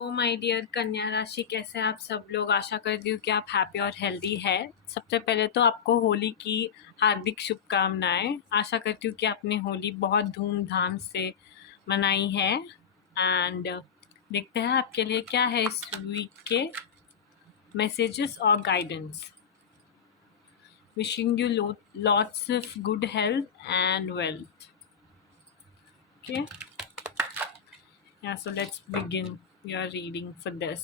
Oh my dear कन्या राशि, कैसे हैं आप सब लोग। आशा करती हूँ कि आप हैप्पी और हेल्दी है। सबसे पहले तो आपको होली की हार्दिक शुभकामनाएं। आशा करती हूँ कि आपने होली बहुत धूमधाम से मनाई है। एंड देखते हैं आपके लिए क्या है इस वीक के मैसेजेस और guidance. Wishing you lots of good health and wealth. Okay, yeah, so let's begin your reading for this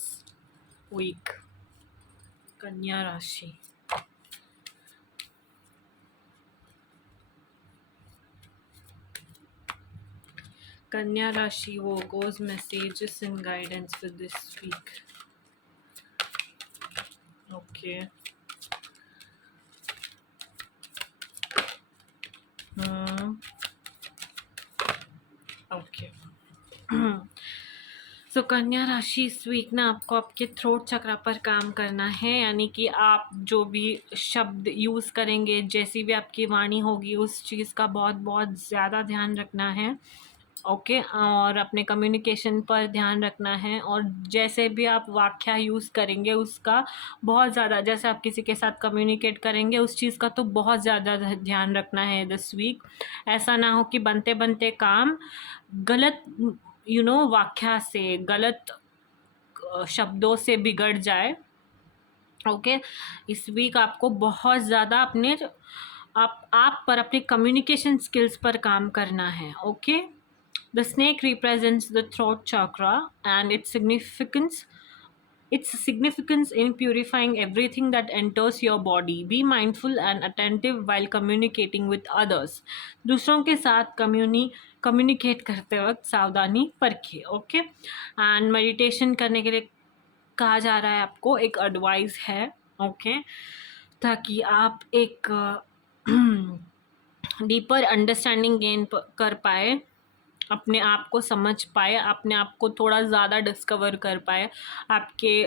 week. Kanya Rashi. Kanya Rashi, Virgo's messages and guidance for this week. Okay. Okay. सो कन्या राशि, इस week ना आपको आपके throat चक्र पर काम करना है। यानी कि आप जो भी शब्द यूज़ करेंगे, जैसी भी आपकी वाणी होगी, उस चीज़ का बहुत बहुत ज़्यादा ध्यान रखना है। ओके, और अपने कम्युनिकेशन पर ध्यान रखना है। और जैसे भी आप वाक्या यूज़ करेंगे उसका बहुत ज़्यादा, जैसे आप किसी के साथ कम्युनिकेट करेंगे उस चीज़ का तो बहुत ज़्यादा ध्यान रखना है दिस वीक। ऐसा ना हो कि बनते बनते काम गलत वाक्या से, गलत शब्दों से बिगड़ जाए। ओके, इस वीक आपको बहुत ज़्यादा अपने आप पर, अपने कम्युनिकेशन स्किल्स पर काम करना है। Okay, the snake represents the throat chakra and its significance in purifying everything that enters your body. Be mindful and attentive while communicating with others. दूसरों के साथ कम्युनिकेट करते वक्त सावधानी बरतें। ओके, एंड मेडिटेशन करने के लिए कहा जा रहा है आपको, एक एडवाइस है। ओके, ताकि आप एक डीपर अंडरस्टैंडिंग गेन कर पाए, अपने आप को समझ पाए, अपने आप को थोड़ा ज़्यादा डिस्कवर कर पाए, आपके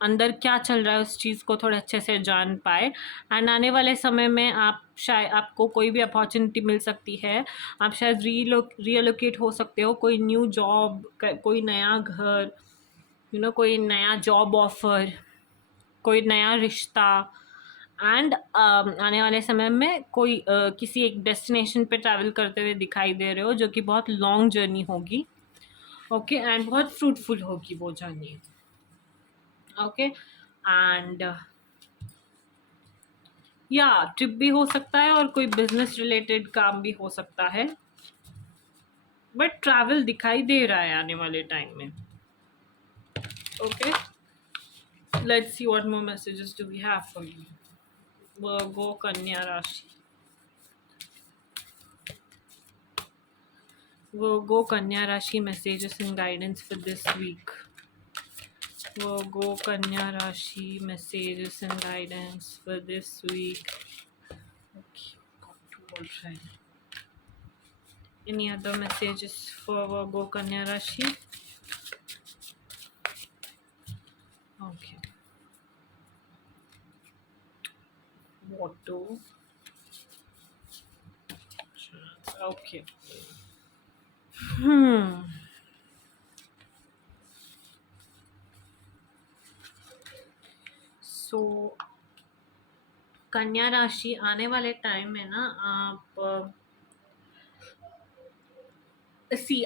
अंदर क्या चल रहा है उस चीज़ को थोड़ा अच्छे से जान पाए। एंड आने वाले समय में आपको कोई भी अपॉर्चुनिटी मिल सकती है। आप शायद रीलोकेट हो सकते हो, कोई न्यू जॉब, कोई नया घर, कोई नया जॉब ऑफर, कोई नया रिश्ता। एंड आने वाले समय में कोई किसी एक डेस्टिनेशन पे ट्रैवल करते हुए दिखाई दे रहे हो, जो कि बहुत लॉन्ग जर्नी होगी। ओके, एंड बहुत फ्रूटफुल होगी वो जर्नी। ओके, एंड या ट्रिप भी हो सकता है और कोई बिजनेस रिलेटेड काम भी हो सकता है, बट ट्रैवल दिखाई दे रहा है आने वाले टाइम में। Okay, let's see what more messages do we have for you. Virgo Kanya Rashi. Virgo Kanya Rashi messages and guidance for this week. Virgo Kanya Rashi messages and guidance for this week. Okay, got two already. Any other messages for Virgo Kanya Rashi? Okay. What to? Okay. सो कन्या राशि, आने वाले time में ना आप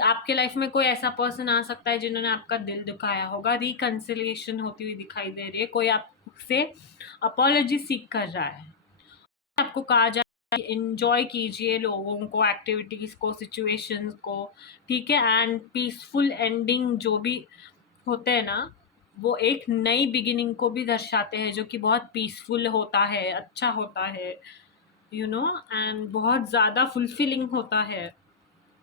आपके life में कोई ऐसा पर्सन आ सकता है जिन्होंने आपका दिल दुखाया होगा। रिकंसिलिएशन होती हुई दिखाई दे रही है। कोई आपसे अपॉलॉजी सीख कर रहा है। आपको कहा जाए कि एंजॉय कीजिए लोगों को, एक्टिविटीज़ को, सिचुएशंस को, ठीक है। एंड पीसफुल एंडिंग जो भी होते हैं ना, वो एक नई बिगिनिंग को भी दर्शाते हैं, जो कि बहुत पीसफुल होता है, अच्छा होता है, एंड बहुत ज़्यादा फुलफिलिंग होता है।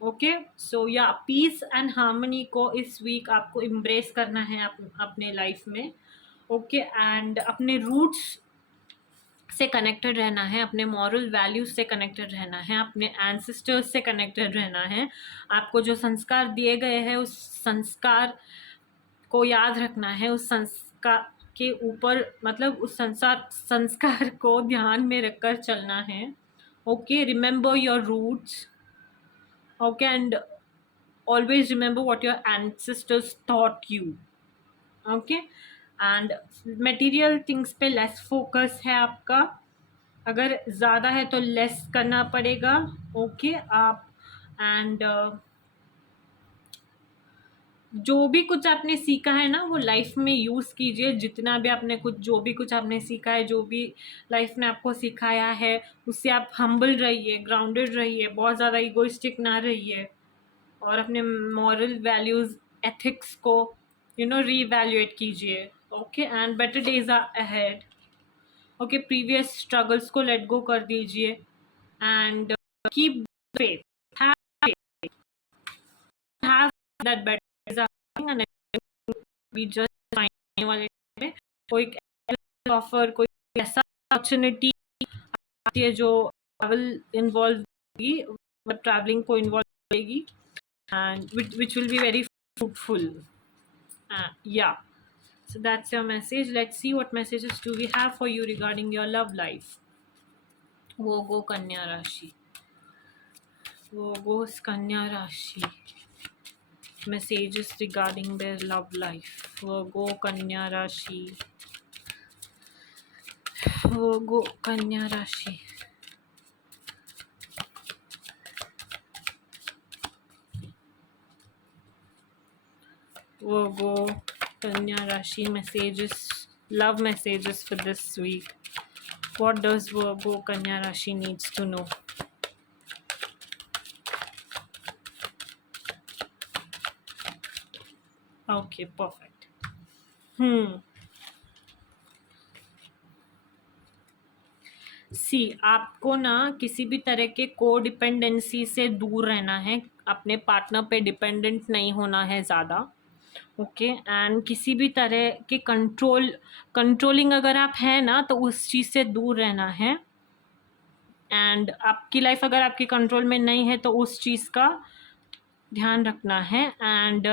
ओके, सो या पीस एंड हार्मनी को इस वीक आपको इम्ब्रेस करना है अपने लाइफ में। ओके, एंड अपने रूट्स से कनेक्टेड रहना है, अपने मॉरल वैल्यूज से कनेक्टेड रहना है, अपने एंसेस्टर्स से कनेक्टेड रहना है। आपको जो संस्कार दिए गए हैं उस संस्कार को याद रखना है, उस संस्कार के ऊपर, मतलब उस संस्कार को ध्यान में रखकर चलना है। Okay, remember your roots. Okay, and always remember what your ancestors taught you. Okay. And material things पे लेस फोकस है आपका, अगर ज़्यादा है तो लेस करना पड़ेगा। ओके आप एंड जो भी कुछ आपने सीखा है ना वो लाइफ में यूज़ कीजिए, जितना भी आपने कुछ जो भी कुछ आपने सीखा है, जो भी लाइफ ने आपको सिखाया है उससे आप हम्बल रहिए, ग्राउंडेड रहिए, बहुत ज़्यादा इगोइस्टिक ना रहिए, और अपने मॉरल वैल्यूज़ एथिक्स को रीवैल्यूएट कीजिए। Okay and better days are ahead. Okay previous struggles को लेट गो कर दीजिए and keep faith, have that better days are coming and be just आने वाले में कोई ऑफर, कोई ऐसा अपॉर्चुनिटी आती है जो ट्रैवल इन्वॉल्व होगी, मतलब ट्रैवलिंग को इन्वॉल्व करेगी and which will be very fruitful. Yeah, so that's your message. Let's see what messages do we have for you regarding your love life. Virgo Kanya Rashi. Virgo's Kanya Rashi. Messages regarding their love life. Virgo Kanya Rashi. Virgo Kanya Rashi. Virgo Kanya Rashi messages, love messages for this week. What does Virgo Kanya Rashi needs to know? Okay, perfect. सी आपको ना किसी भी तरह के को dependency से दूर रहना है, अपने पार्टनर पे डिपेंडेंट नहीं होना है ज़्यादा। ओके एंड किसी भी तरह के कंट्रोलिंग अगर आप हैं ना तो उस चीज़ से दूर रहना है। एंड आपकी लाइफ अगर आपके कंट्रोल में नहीं है तो उस चीज़ का ध्यान रखना है। एंड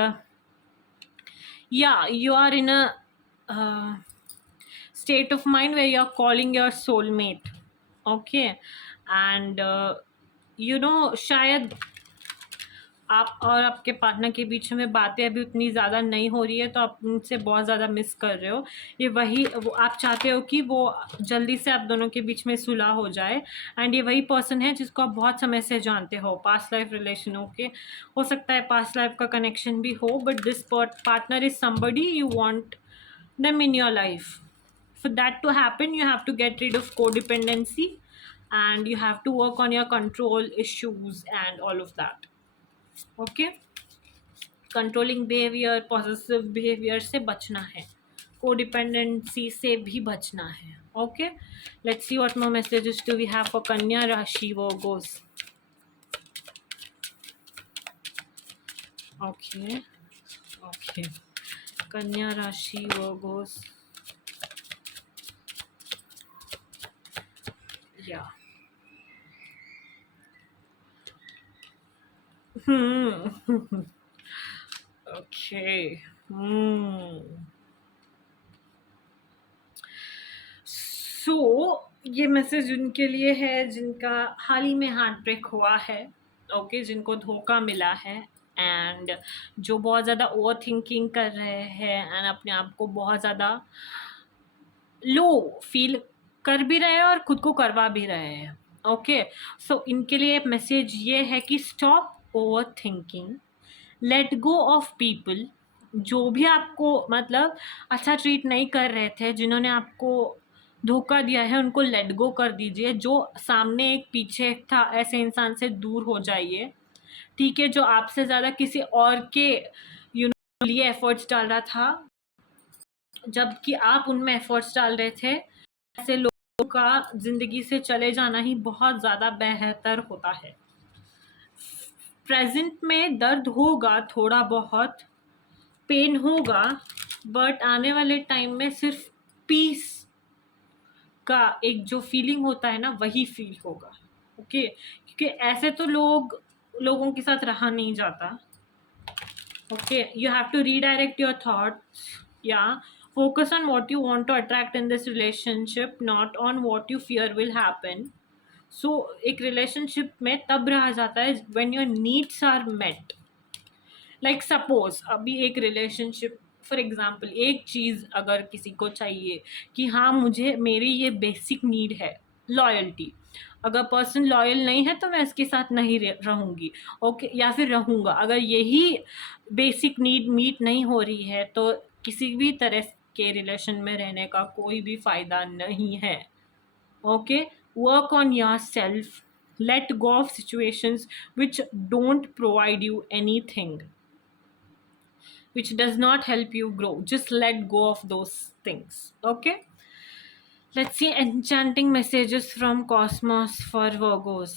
या you are in a state of mind where you're calling your soulmate. Okay and शायद आप और आपके पार्टनर के बीच में बातें अभी उतनी ज़्यादा नहीं हो रही है तो आप उनसे बहुत ज़्यादा मिस कर रहे हो। ये वही वो आप चाहते हो कि वो जल्दी से आप दोनों के बीच में सुलह हो जाए। एंड ये वही पर्सन है जिसको आप बहुत समय से जानते हो, पास्ट लाइफ रिलेशन। ओके हो सकता है पास्ट लाइफ का कनेक्शन भी हो, but this partner is somebody you want them in your life. For that to happen you have to get rid of codependency and you have to work on your control issues and all of that. Okay controlling behavior, possessive behavior से बचना है, codependency से भी बचना है। Okay let's see what more messages do we have for Kanya Rashi Virgos. Okay Kanya Rashi Virgos. Yeah okay सो ये message उनके लिए है जिनका हाल ही में हार्ट ब्रेक हुआ है। ओके जिनको धोखा मिला है एंड जो बहुत ज़्यादा ओवर थिंकिंग कर रहे हैं एंड अपने आप को बहुत ज़्यादा लो फील कर भी रहे हैं और खुद को करवा भी रहे हैं। ओके सो इनके लिए मैसेज ये है कि stop over thinking, let go of people जो भी आपको मतलब अच्छा ट्रीट नहीं कर रहे थे, जिन्होंने आपको धोखा दिया है उनको लेट गो कर दीजिए। जो सामने एक पीछे एक था ऐसे इंसान से दूर हो जाइए। ठीक है जो आपसे ज़्यादा किसी और के लिए एफर्ट्स डाल रहा था जबकि आप उनमें एफर्ट्स डाल रहे थे, ऐसे लोगों का ज़िंदगी से चले जाना ही बहुत ज़्यादा बेहतर होता है। प्रेजेंट में दर्द होगा, थोड़ा बहुत पेन होगा, बट आने वाले टाइम में सिर्फ पीस का एक जो फीलिंग होता है ना वही फील होगा। ओके क्योंकि ऐसे तो लोगों के साथ रहा नहीं जाता। Okay you have to redirect your thoughts या focus on what you want to attract in this relationship, not on what you fear will happen. So एक relationship में तब रहा जाता है when your needs are met. Like suppose अभी एक relationship for example एक चीज़ अगर किसी को चाहिए कि हाँ मुझे मेरी ये बेसिक नीड है, लॉयल्टी, अगर पर्सन लॉयल नहीं है तो मैं इसके साथ नहीं रहूँगी, ओके, या फिर रहूँगा। अगर यही बेसिक नीड मीट नहीं हो रही है तो किसी भी तरह के रिलेशन में रहने का कोई भी फ़ायदा नहीं है। Okay, work on your self, let go of situations which don't provide you anything, which does not help you grow. Just let go of those things. Okay, let's see enchanting messages from cosmos for Virgos.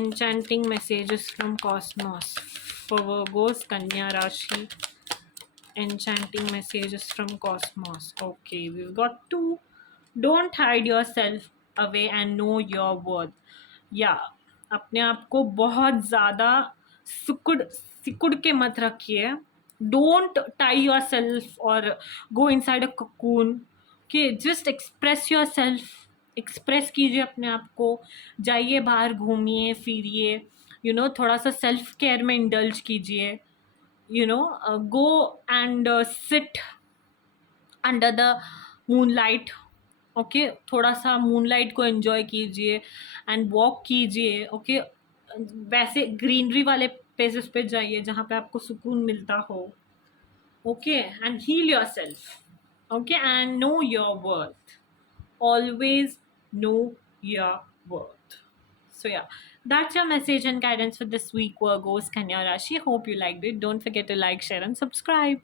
Enchanting messages from cosmos for Virgos, Kanya Rashi. Enchanting messages from cosmos. Okay, we've got two. Don't hide yourself away and know your worth. या अपने आप को बहुत ज़्यादा सिकुड़ के मत रखिए। डोंट टाई योर सेल्फ और गो इनसाइड अ ककून, कि just express your self, express कीजिए अपने आप को, जाइए बाहर, घूमिए फिरिए, थोड़ा सा सेल्फ केयर में इंडल्ज कीजिए, go and sit under the moonlight. Okay, थोड़ा सा मूनलाइट को एंजॉय कीजिए एंड वॉक कीजिए। ओके, वैसे ग्रीनरी वाले प्लेसेस पे जाइए जहाँ पे आपको सुकून मिलता हो। Okay, and heal yourself. Okay, and know your worth, always know your worth. So yeah, that's your message and guidance for this week, Virgos, Kanya Rashi. Hope you liked it. Don't forget to like, share and subscribe.